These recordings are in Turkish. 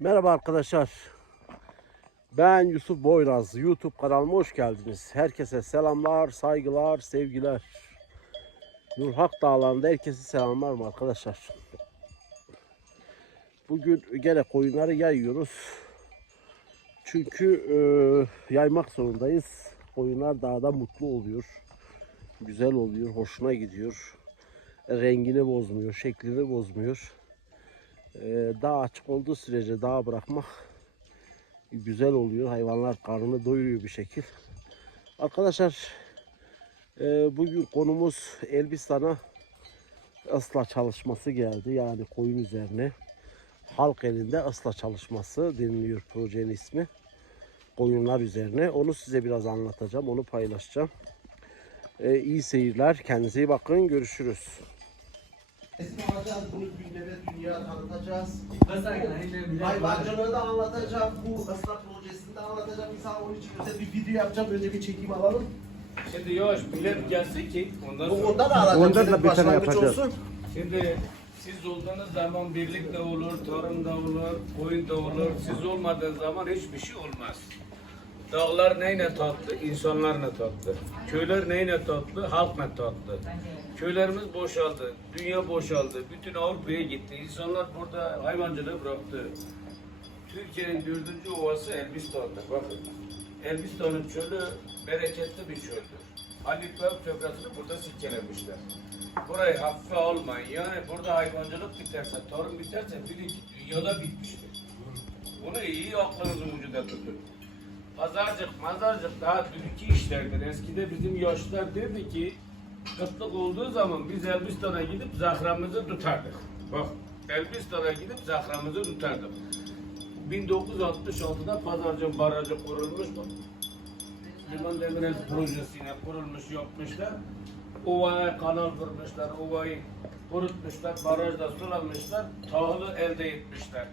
Merhaba arkadaşlar. Ben Yusuf Boyraz. YouTube kanalıma hoş geldiniz. Herkese selamlar, saygılar, sevgiler. Nurhak Dağları'nda herkese selamlar mı arkadaşlar? Bugün gene koyunları yayıyoruz. Çünkü e, yaymak zorundayız. Koyunlar dağda mutlu oluyor. Güzel oluyor, hoşuna gidiyor. Rengini bozmuyor, şeklini bozmuyor. Ee, daha açık olduğu sürece dağa bırakmak güzel oluyor. Hayvanlar karnını doyuruyor bir şekil. Arkadaşlar e, bugün konumuz Elbistan'a ıslah çalışması geldi. Yani koyun üzerine halk elinde ıslah çalışması deniliyor projenin ismi. Koyunlar üzerine. Onu size biraz anlatacağım. Onu paylaşacağım. E, iyi seyirler. Kendinize iyi bakın. Görüşürüz. Resim alacağız, bunu gündeme dünya tanıtacağız. Hayvancılığı da anlatacağım, bu ıslah projesini de anlatacağım. İnsan onun için özel bir video yapacağım, önce bir çekim alalım. Şimdi yavaş millet gelsin ki ondan Bu sonra. onda da alacağım, Onda da bir tane yapacağız. olsun. Şimdi siz olduğunuz zaman birlik de olur, tarım da olur, oyun da olur. Siz olmadığınız zaman hiçbir şey olmaz. Dağlar neyle tatlı, insanlar ne tatlı. Köyler neyle tatlı, halk ne tatlı. Köylerimiz boşaldı, dünya boşaldı, bütün Avrupa'ya gitti. İnsanlar burada hayvancılığı bıraktı. Türkiye'nin dördüncü ovası Elbistan'dır. Bakın. Elbistan'ın çölü bereketli bir çöldür. Halifler toprağını burada silkelemişler. Burayı hafife almayın. Yani burada hayvancılık biterse, tarım biterse bilin ki dünyada bitmiştir. Bunu iyi aklınızın ucunda tutun. Pazarcık, mazarcık daha dünkü işlerdir. Eskide bizim yaşlılar derdi ki kıtlık olduğu zaman biz Elbistan'a gidip zahramızı tutardık. Bak Elbistan'a gidip zahramızı tutardık. 1966'da Pazarcık Barajı kurulmuş. Liman Demirel projesiyle kurulmuş yapmışlar. Ovaya kanal kurmuşlar, ovayı kurutmuşlar, barajda sulamışlar, tahılı elde etmişler.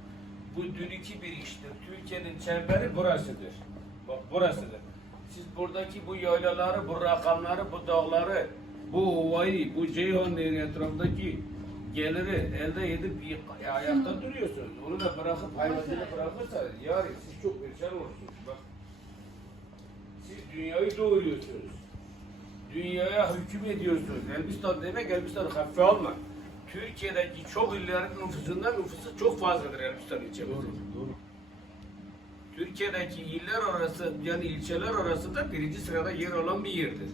Bu dünkü bir iştir. Türkiye'nin çemberi burasıdır. Bak burasıdır. Siz buradaki bu yaylaları, bu rakamları, bu dağları, bu ovayı, bu Ceyhan'ın etrafındaki geliri elde edip ayakta duruyorsunuz. Onu da bırakıp hayvancılığı bırakırsanız yarın siz çok perişan olursunuz. Bak siz dünyayı doğuruyorsunuz. Dünyaya hüküm ediyorsunuz. Elbistan demek Elbistan hafife alma. Türkiye'deki çok illerin nüfusundan nüfusu çok fazladır Elbistan ilçemiz. Türkiye'deki iller arası yani ilçeler arasında birinci sırada yer alan bir yerdir.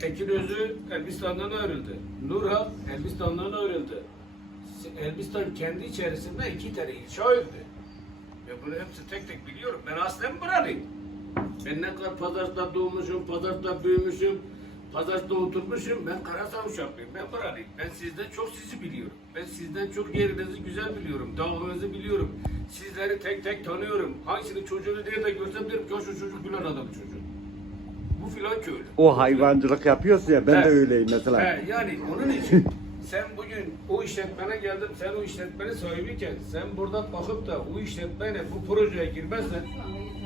Tekinözü Elbistan'dan ayrıldı. Nurhal Elbistan'dan ayrıldı. Elbistan kendi içerisinde iki tane ilçe ayırdı. Ve bunu hepsi tek tek biliyorum. Ben aslen buralıyım. Ben ne kadar Pazar'da doğmuşum, Pazar'da büyümüşüm, Pazar'da oturmuşum. Ben Karasan uşaklıyım, ben buralıyım. Ben sizden çok sizi biliyorum. Ben sizden çok yerinizi güzel biliyorum, dağınızı biliyorum. Sizleri tek tek tanıyorum. Hangisinin çocuğunu nerede görsem derim ki "Ya şu çocuk filan adamın çocuğu. Bu filan köylü. O hayvancılık yapıyorsun ya ben He. de öyleyim mesela. He, yani onun için sen bugün o işletmene geldin, sen o işletmenin sahibiyken sen buradan bakıp da o işletmeyle bu projeye girmezsen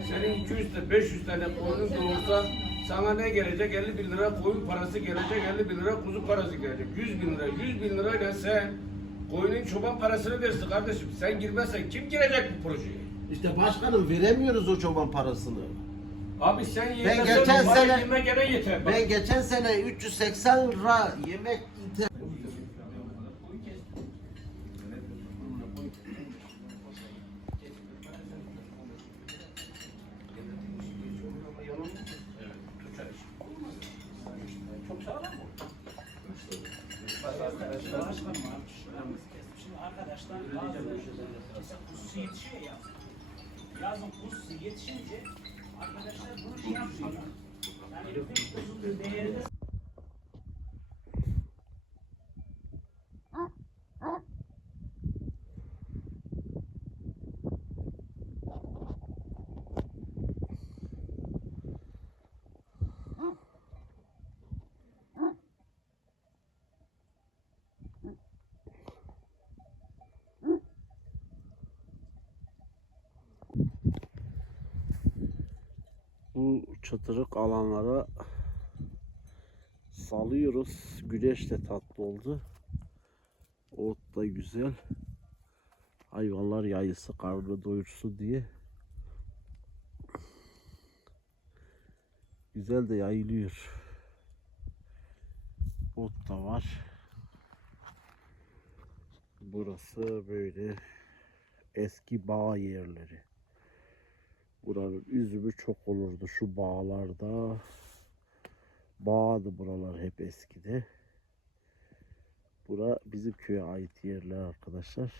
senin 200 tane 500 tane koyun doğursa sana ne gelecek? 50 bin lira koyun parası gelecek, 50 bin lira kuzu parası gelecek. 100 bin lira, 100 bin lirayla sen koyunun çoban parasını versin kardeşim. Sen girmezsen kim girecek bu projeye? İşte başkanım veremiyoruz o çoban parasını. Abi sen Ben geçen sene- yeter. Bak. Ben geçen sene 380 lira yemek Çok sağlam mı? Şimdi arkadaşlar bazı mesela kuzusu yetişiyor ya. Yazın kuzusu yetişince arkadaşlar bunu şey yapmıyor. Yani bir kuzunun değerini bu çıtırık alanlara salıyoruz. Güneş de tatlı oldu. Ot da güzel. Hayvanlar yayısı karnını doyursun diye. Güzel de yayılıyor. Ot da var. Burası böyle eski bağ yerleri. Buranın üzümü çok olurdu şu bağlarda. Bağdı buralar hep eskide. Bura bizim köye ait yerler arkadaşlar.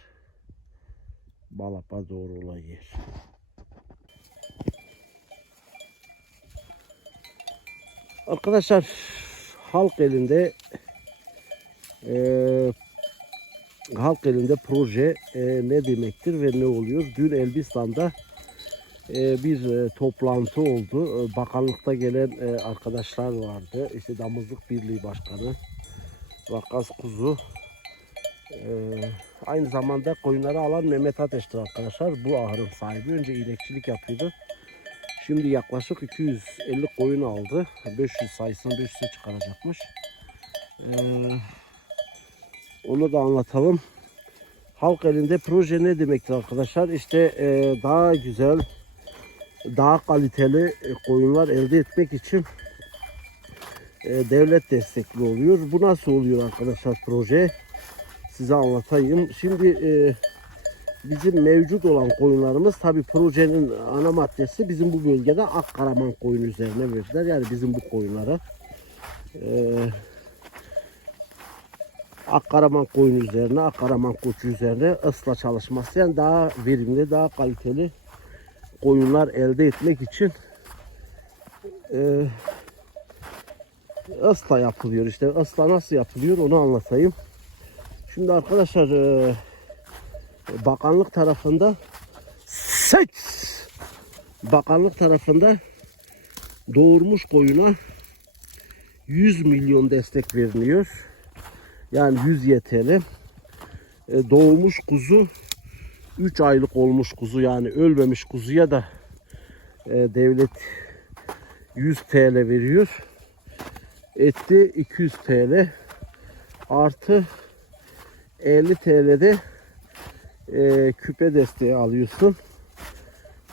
Balapa doğru olan yer. Arkadaşlar halk elinde eee halk elinde proje eee, ne demektir ve ne oluyor? Dün Elbistan'da bir eee, toplantı oldu. Eee, bakanlıkta gelen eee, arkadaşlar vardı. İşte Damızlık Birliği Başkanı Vakkas Kuzu eee, aynı zamanda koyunları alan Mehmet Ateş'tir arkadaşlar. Bu ahırın sahibi. Önce inekçilik yapıyordu. Şimdi yaklaşık 250 koyun aldı. 500 sayısını 500'e çıkaracakmış. Ee, onu da anlatalım. Halk elinde proje ne demektir arkadaşlar? İşte e, daha güzel, daha kaliteli e, koyunlar elde etmek için e, devlet destekli oluyor. Bu nasıl oluyor arkadaşlar proje? Size anlatayım. Şimdi e, bizim mevcut olan koyunlarımız tabi projenin ana maddesi bizim bu bölgede Akkaraman koyun üzerine verdiler. Yani bizim bu koyunlara. Akkaraman koyun üzerine, Akkaraman koçu üzerine ısla çalışması yani daha verimli, daha kaliteli koyunlar elde etmek için e, ısla yapılıyor. İşte ısla nasıl yapılıyor onu anlatayım. Şimdi arkadaşlar e, bakanlık tarafında seç bakanlık tarafında doğurmuş koyuna 100 milyon destek veriliyor. Yani 100 YTL. E, doğmuş kuzu 3 aylık olmuş kuzu yani ölmemiş kuzuya da e, devlet 100 TL veriyor. Etti 200 TL artı 50 TL'de e, küpe desteği alıyorsun.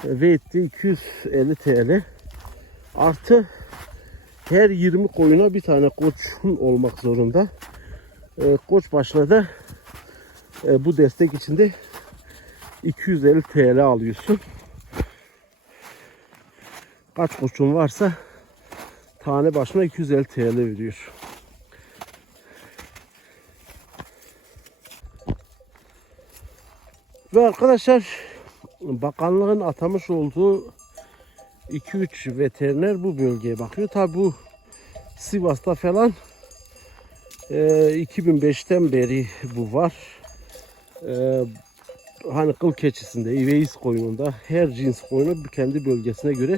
Ve etti 250 TL. Artı her 20 koyuna bir tane koçun olmak zorunda. E, koç başına da e, bu destek içinde 250 TL alıyorsun. Kaç koçun varsa tane başına 250 TL veriyor. Ve arkadaşlar bakanlığın atamış olduğu 2-3 veteriner bu bölgeye bakıyor. Tabi bu Sivas'ta falan e, 2005'ten beri bu var. E, hani kıl keçisinde, iveyiz koyununda her cins koyunu kendi bölgesine göre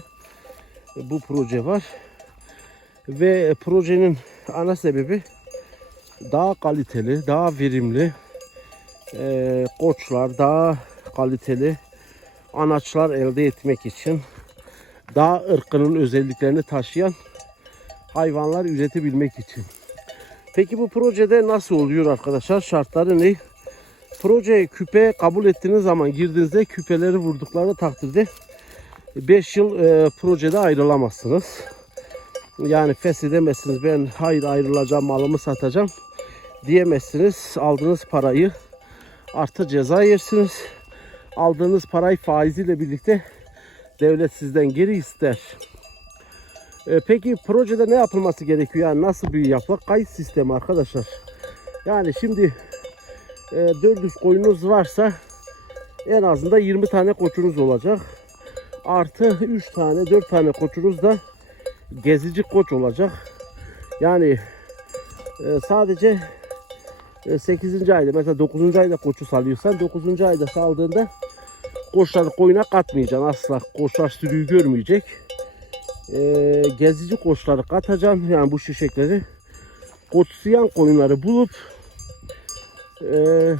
bu proje var. Ve projenin ana sebebi daha kaliteli, daha verimli e, koçlar, daha kaliteli anaçlar elde etmek için daha ırkının özelliklerini taşıyan hayvanlar üretebilmek için. Peki bu projede nasıl oluyor arkadaşlar? Şartları ne? Proje küpe kabul ettiğiniz zaman girdiğinizde küpeleri vurdukları takdirde 5 yıl e, projede ayrılamazsınız. Yani feshedemezsiniz ben hayır ayrılacağım malımı satacağım diyemezsiniz. Aldığınız parayı artı ceza yersiniz. Aldığınız parayı faiziyle birlikte devlet sizden geri ister. E, peki projede ne yapılması gerekiyor? Yani nasıl bir yapı? Kayıt sistemi arkadaşlar. Yani şimdi e, 400 koyunuz varsa en azından 20 tane koçunuz olacak. Artı 3 tane 4 tane koçunuz da gezici koç olacak. Yani e, sadece 8. ayda mesela 9. ayda koçu salıyorsan 9. ayda saldığında koçları koyuna katmayacaksın asla. Koçlar sürüyü görmeyecek. Ee, gezici koçları katacaksın yani bu şişekleri. Koçsayan koyunları bulup e,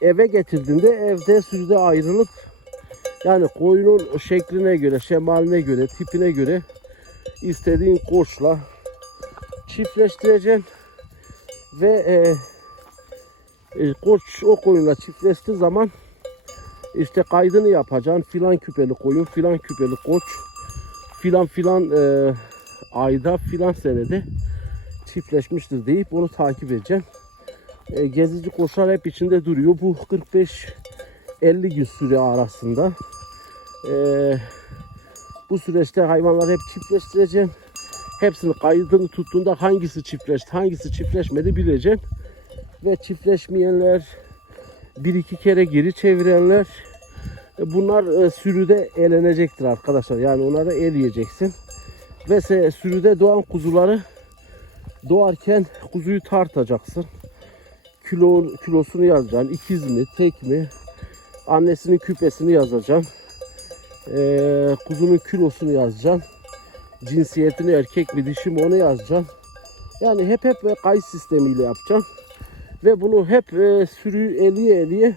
eve getirdiğinde evde sürüde ayrılıp yani koyunun şekline göre, şemaline göre, tipine göre istediğin koçla çiftleştireceksin ve e, E, koç o koyunla çiftleştiği zaman işte kaydını yapacaksın. Filan küpeli koyun, filan küpeli koç, filan filan e, ayda, filan senede çiftleşmiştir deyip onu takip edeceksin. E, gezici koçlar hep içinde duruyor. Bu 45-50 gün süre arasında. E, bu süreçte hayvanları hep çiftleştireceksin. Hepsini kaydını tuttuğunda hangisi çiftleşti, hangisi çiftleşmedi bileceksin. Ve çiftleşmeyenler, bir iki kere geri çevirenler e, bunlar sürüde elenecektir arkadaşlar. Yani onları eleyeceksin. Ve se- sürüde doğan kuzuları doğarken kuzuyu tartacaksın. Kilo, kilosunu yazacaksın. İkiz mi, tek mi? Annesinin küpesini yazacaksın. Ee, kuzunun kilosunu yazacaksın. Cinsiyetini erkek mi dişi mi onu yazacaksın. Yani hep hep e, kayıt sistemiyle yapacaksın. Ve bunu hep e, sürüyü eliye eliye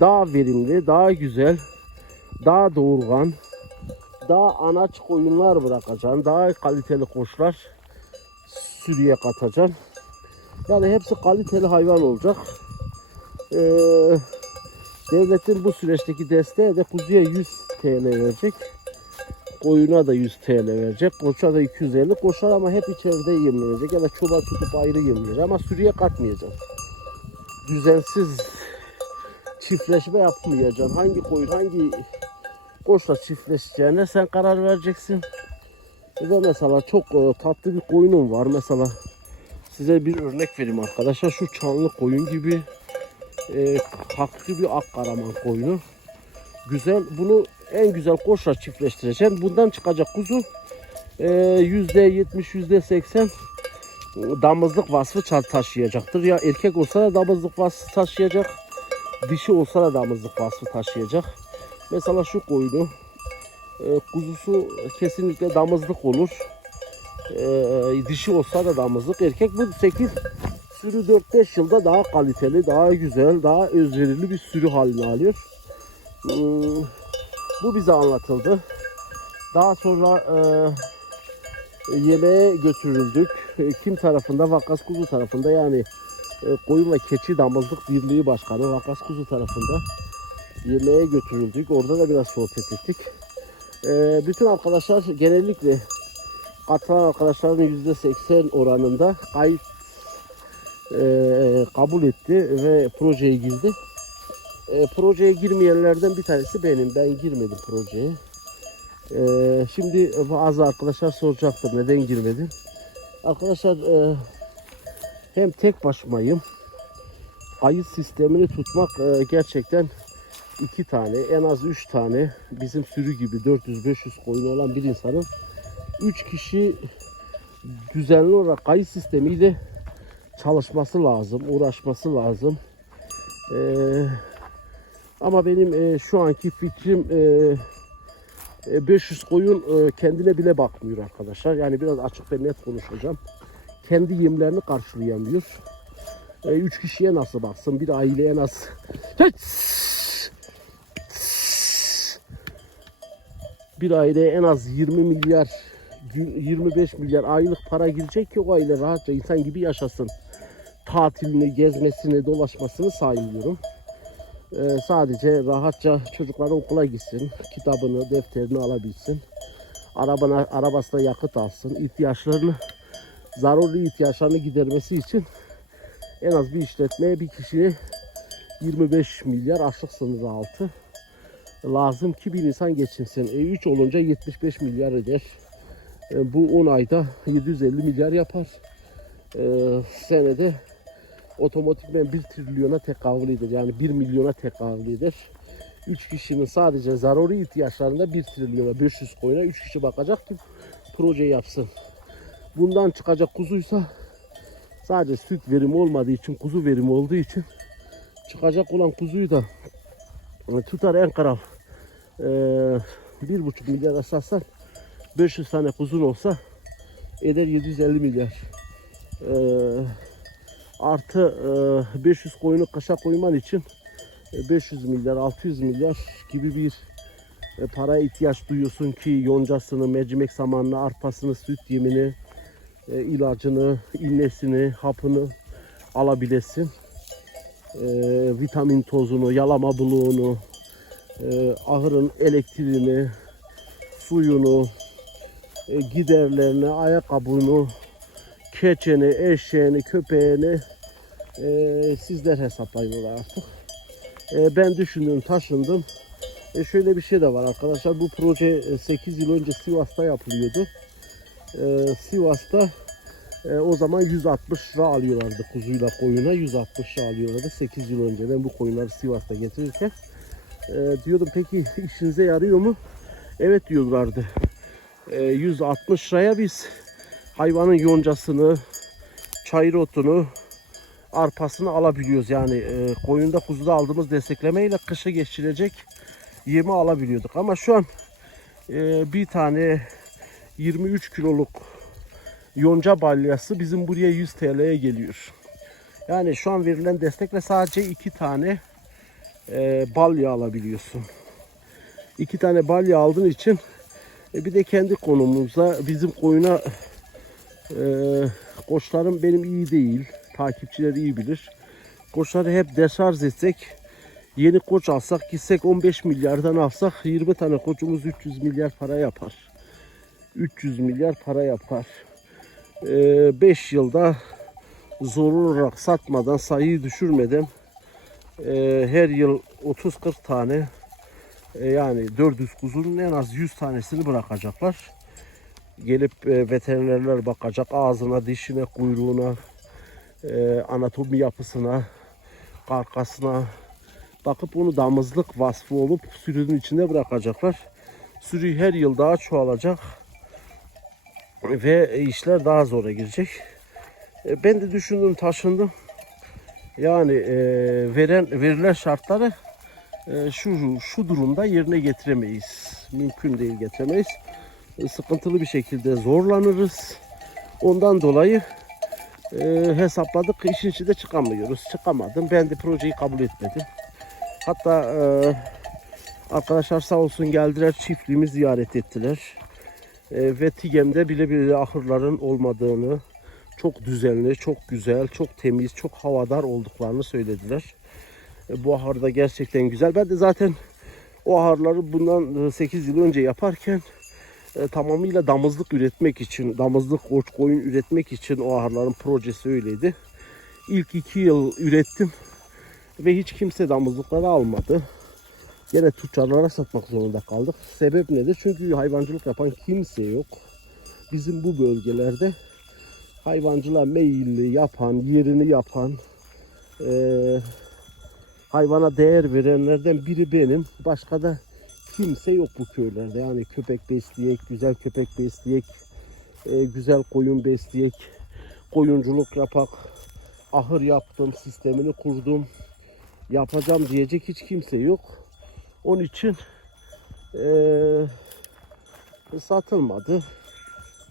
daha verimli, daha güzel, daha doğurgan, daha anaç koyunlar bırakacaksın. Daha kaliteli koçlar sürüye katacaksın. Yani hepsi kaliteli hayvan olacak. Ee, devletin bu süreçteki desteği de kuzuya 100 TL verecek. Koyuna da 100 TL verecek. Koça da 250. Koçlar ama hep içeride yemlenecek. Ya da çoban tutup ayrı yemlenecek. Ama sürüye katmayacak. Düzensiz çiftleşme yapmayacaksın. Hangi koyun hangi koçla çiftleşeceğine sen karar vereceksin. Ve mesela çok e, tatlı bir koyunum var. Mesela size bir örnek vereyim arkadaşlar. Şu çanlı koyun gibi e, haklı bir ak karaman koyunu. Güzel. Bunu en güzel koçla çiftleştireceksin. Bundan çıkacak kuzu e, yüzde yetmiş, yüzde seksen damızlık vasfı taşıyacaktır. Ya erkek olsa da damızlık vasfı taşıyacak. Dişi olsa da damızlık vasfı taşıyacak. Mesela şu koyunu e, kuzusu kesinlikle damızlık olur. E, dişi olsa da damızlık. Erkek bu 8 sürü 4-5 yılda daha kaliteli, daha güzel, daha özverili bir sürü haline alıyor. Hmm, bu bize anlatıldı. Daha sonra e, yemeğe götürüldük. E, Kim tarafında? Vakas Kuzu tarafında yani e, Koyun ve Keçi Damızlık Birliği Başkanı Vakas Kuzu tarafında yemeğe götürüldük. Orada da biraz sohbet ettik. E, bütün arkadaşlar genellikle katılan arkadaşların %80 oranında kayıt e, kabul etti ve projeye girdi. E, projeye girmeyenlerden bir tanesi benim. Ben girmedim projeye. E, şimdi bazı arkadaşlar soracaktır neden girmedin? Arkadaşlar e, hem tek başımayım. Ayı sistemini tutmak e, gerçekten iki tane en az üç tane bizim sürü gibi 400-500 koyun olan bir insanın üç kişi düzenli olarak kayıt sistemiyle çalışması lazım, uğraşması lazım. Ee, ama benim e, şu anki fikrim e, e, 500 koyun e, kendine bile bakmıyor arkadaşlar. Yani biraz açık ve net konuşacağım. Kendi yemlerini karşılayamıyor. E, üç kişiye nasıl baksın? Bir aileye nasıl? Bir aileye en az 20 milyar 25 milyar aylık para girecek ki o aile rahatça insan gibi yaşasın. Tatilini, gezmesini, dolaşmasını saymıyorum. Ee, sadece rahatça çocukları okula gitsin, kitabını, defterini alabilsin. Arabana, arabasına yakıt alsın, ihtiyaçlarını, zaruri ihtiyaçlarını gidermesi için en az bir işletmeye bir kişiye 25 milyar açlık sınırı altı lazım ki bir insan geçinsin. E, 3 olunca 75 milyar eder. E, bu 10 ayda 750 milyar yapar. E, senede otomatikmen 1 trilyona tekabül eder. Yani 1 milyona tekabül eder. 3 kişinin sadece zaruri ihtiyaçlarında 1 trilyona 500 koyuna 3 kişi bakacak ki proje yapsın. Bundan çıkacak kuzuysa sadece süt verimi olmadığı için, kuzu verimi olduğu için çıkacak olan kuzuyu da tutar en kral e, bir buçuk milyar asarsan 500 tane kuzun olsa eder 750 milyar. E, artı e, 500 koyunu kaşa koyman için e, 500 milyar 600 milyar gibi bir e, paraya ihtiyaç duyuyorsun ki yoncasını, mercimek samanını, arpasını, süt yemini, e, ilacını, innesini, hapını alabilesin. e, vitamin tozunu, yalama buluğunu, e, ahırın elektriğini, suyunu, e, giderlerini, ayakkabını, keçeni, eşeğini, köpeğini e, sizler hesaplayın artık. E, ben düşündüm, taşındım. E, şöyle bir şey de var arkadaşlar. Bu proje 8 yıl önce Sivas'ta yapılıyordu. E, Sivas'ta e, o zaman 160 lira alıyorlardı kuzuyla koyuna. 160 lira alıyorlardı 8 yıl önce. Ben bu koyunları Sivas'ta getirirken e, diyordum peki işinize yarıyor mu? Evet diyorlardı. E, 160 liraya biz hayvanın yoncasını, çayır otunu, arpasını alabiliyoruz. Yani e, koyunda kuzuda aldığımız desteklemeyle kışı geçirecek yemi alabiliyorduk. Ama şu an e, bir tane 23 kiloluk yonca balyası bizim buraya 100 TL'ye geliyor. Yani şu an verilen destekle sadece iki tane e, balya alabiliyorsun. İki tane balya aldığın için e, bir de kendi konumuzda bizim koyuna e, koçlarım benim iyi değil. Takipçiler iyi bilir. Koçları hep deşarj etsek yeni koç alsak gitsek 15 milyardan alsak 20 tane koçumuz 300 milyar para yapar. 300 milyar para yapar. 5 yılda zor olarak satmadan sayıyı düşürmeden e, her yıl 30-40 tane e, yani 400 kuzunun en az 100 tanesini bırakacaklar. Gelip e, veterinerler bakacak ağzına, dişine, kuyruğuna, e, anatomi yapısına, karkasına bakıp onu damızlık vasfı olup sürünün içinde bırakacaklar. Sürü her yıl daha çoğalacak ve işler daha zora girecek. E, Ben de düşündüm, taşındım. Yani e, veren verilen şartları e, şu şu durumda yerine getiremeyiz. Mümkün değil getiremeyiz. E, sıkıntılı bir şekilde zorlanırız. Ondan dolayı e, hesapladık işin içinde çıkamıyoruz. Çıkamadım. Ben de projeyi kabul etmedim. Hatta e, arkadaşlar sağ olsun geldiler çiftliğimi ziyaret ettiler. E, ve TİGEM'de bile bile ahırların olmadığını, çok düzenli, çok güzel, çok temiz, çok havadar olduklarını söylediler. E, bu ahır da gerçekten güzel. Ben de zaten o ahırları bundan 8 yıl önce yaparken e, tamamıyla damızlık üretmek için, damızlık koç koyun üretmek için o ahırların projesi öyleydi. İlk iki yıl ürettim ve hiç kimse damızlıkları almadı. Yine tüccarlara satmak zorunda kaldık. Sebep nedir? Çünkü hayvancılık yapan kimse yok. Bizim bu bölgelerde hayvancılığa meyilli yapan, yerini yapan, eee, hayvana değer verenlerden biri benim. Başka da kimse yok bu köylerde. Yani köpek besleyek, güzel köpek besleyek, eee, güzel koyun besleyek, koyunculuk yapak, ahır yaptım, sistemini kurdum, yapacağım diyecek hiç kimse yok. Onun için eee, satılmadı.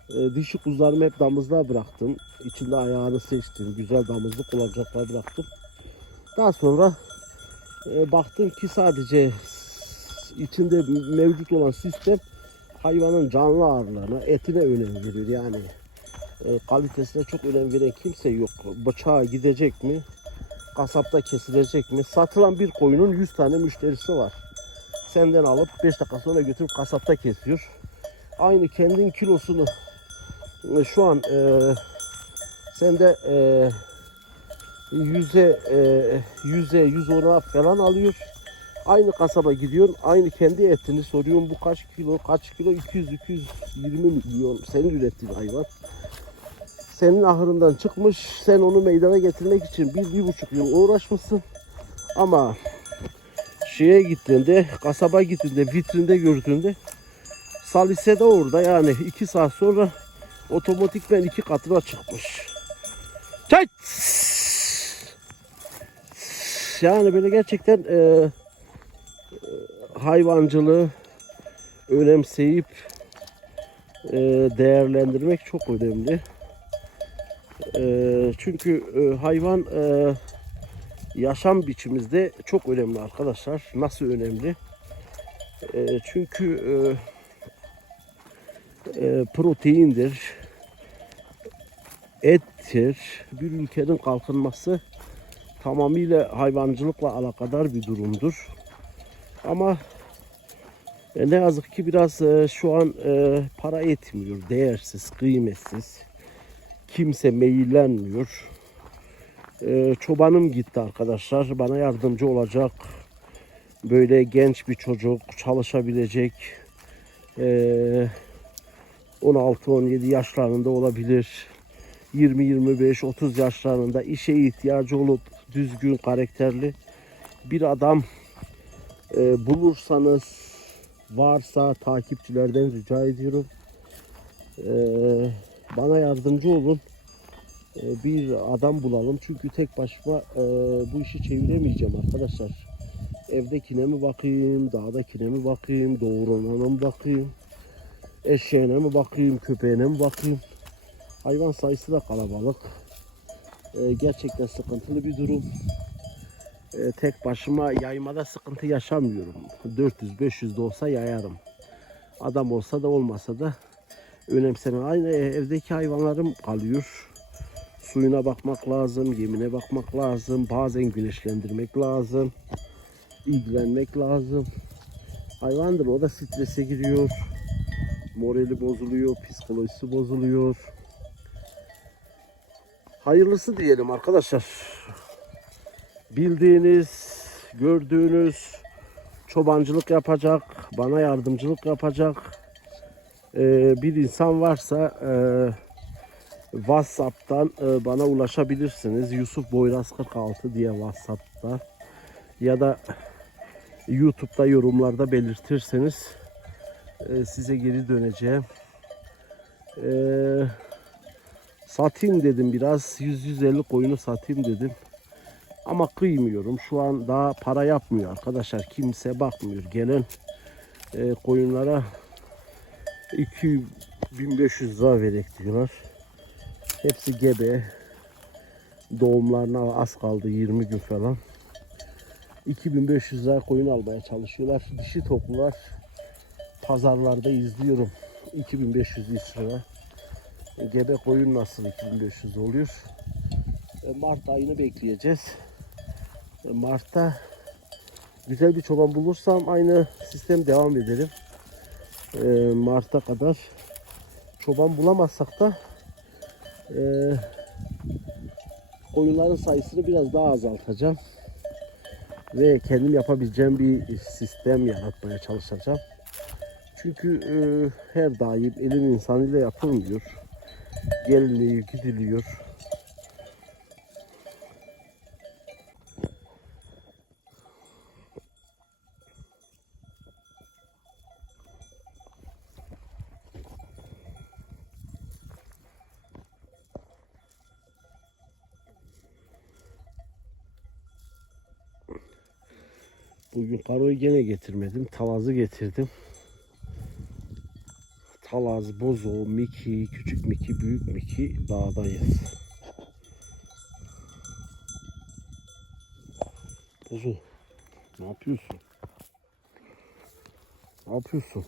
Eee dişi kuzularımı hep damızlığa bıraktım. İçinde ayağını seçtim. Güzel damızlık olacaklar bıraktım. Daha sonra eee, baktım ki sadece içinde mevcut olan sistem hayvanın canlı ağırlığına, etine önem veriyor. Yani e, kalitesine çok önem veren kimse yok. Bıçağa gidecek mi? Kasapta kesilecek mi? Satılan bir koyunun 100 tane müşterisi var. Senden alıp 5 dakika sonra götürüp kasapta kesiyor. Aynı kendin kilosunu e, şu an e, sende e, yüze e, yüze yüz ona falan alıyor. Aynı kasaba gidiyorsun. Aynı kendi etini soruyorsun. Bu kaç kilo? Kaç kilo? 200 220 milyon senin ürettiğin hayvan. Senin ahırından çıkmış. Sen onu meydana getirmek için bir, bir buçuk yıl uğraşmışsın. Ama şeye gittiğinde, kasaba gittiğinde, vitrinde gördüğünde salise de orada yani iki saat sonra otomatikmen iki katına çıkmış. Çay! Yani böyle gerçekten e, e, hayvancılığı önemseyip e, değerlendirmek çok önemli. E, çünkü e, hayvan e, yaşam biçimimizde çok önemli arkadaşlar. Nasıl önemli? E, çünkü e, e, proteindir, ettir. Bir ülkenin kalkınması tamamıyla hayvancılıkla alakadar bir durumdur. Ama e, ne yazık ki biraz e, şu an e, para etmiyor, değersiz, kıymetsiz. Kimse meyillenmiyor. E, çobanım gitti arkadaşlar. Bana yardımcı olacak. Böyle genç bir çocuk, çalışabilecek. E, 16-17 yaşlarında olabilir. 20-25-30 yaşlarında işe ihtiyacı olup düzgün, karakterli bir adam e, bulursanız varsa takipçilerden rica ediyorum. E, bana yardımcı olun. E, bir adam bulalım. Çünkü tek başıma e, bu işi çeviremeyeceğim arkadaşlar. Evdekine mi bakayım, dağdakine mi bakayım, doğurana mı bakayım, eşeğine mi bakayım, köpeğine mi bakayım. Hayvan sayısı da kalabalık. E, gerçekten sıkıntılı bir durum. E, tek başıma yaymada sıkıntı yaşamıyorum. 400-500 de olsa yayarım. Adam olsa da olmasa da önemsemem. Aynı evdeki hayvanlarım kalıyor. Suyuna bakmak lazım, yemine bakmak lazım, bazen güneşlendirmek lazım, ilgilenmek lazım. Hayvandır o da strese giriyor, morali bozuluyor, psikolojisi bozuluyor. Hayırlısı diyelim arkadaşlar. Bildiğiniz, gördüğünüz çobancılık yapacak, bana yardımcılık yapacak ee, bir insan varsa e, WhatsApp'tan e, bana ulaşabilirsiniz. Yusuf Boyraz 46 diye WhatsApp'ta ya da YouTube'da yorumlarda belirtirseniz e, size geri döneceğim. E, satayım dedim biraz 100-150 koyunu satayım dedim. Ama kıymıyorum. Şu an daha para yapmıyor arkadaşlar. Kimse bakmıyor. Gelen e, koyunlara 2500 lira verek diyorlar. Hepsi gebe. Doğumlarına az kaldı 20 gün falan. 2500 lira koyun almaya çalışıyorlar. Dişi toplular pazarlarda izliyorum. 2500 lira. Gebe koyun nasıl 2500 oluyor? E, Mart ayını bekleyeceğiz. E, Mart'ta güzel bir çoban bulursam aynı sistem devam edelim. E, Mart'a kadar çoban bulamazsak da koyunların sayısını biraz daha azaltacağım. Ve kendim yapabileceğim bir sistem yaratmaya çalışacağım. Çünkü her daim elin insanıyla yapılmıyor. Geliniyor, gidiliyor. Bugün karoyu gene getirmedim. Talazı getirdim. Talaz, Bozo, Miki, Küçük Miki, Büyük Miki dağdayız. Bozo ne yapıyorsun? Ne yapıyorsun?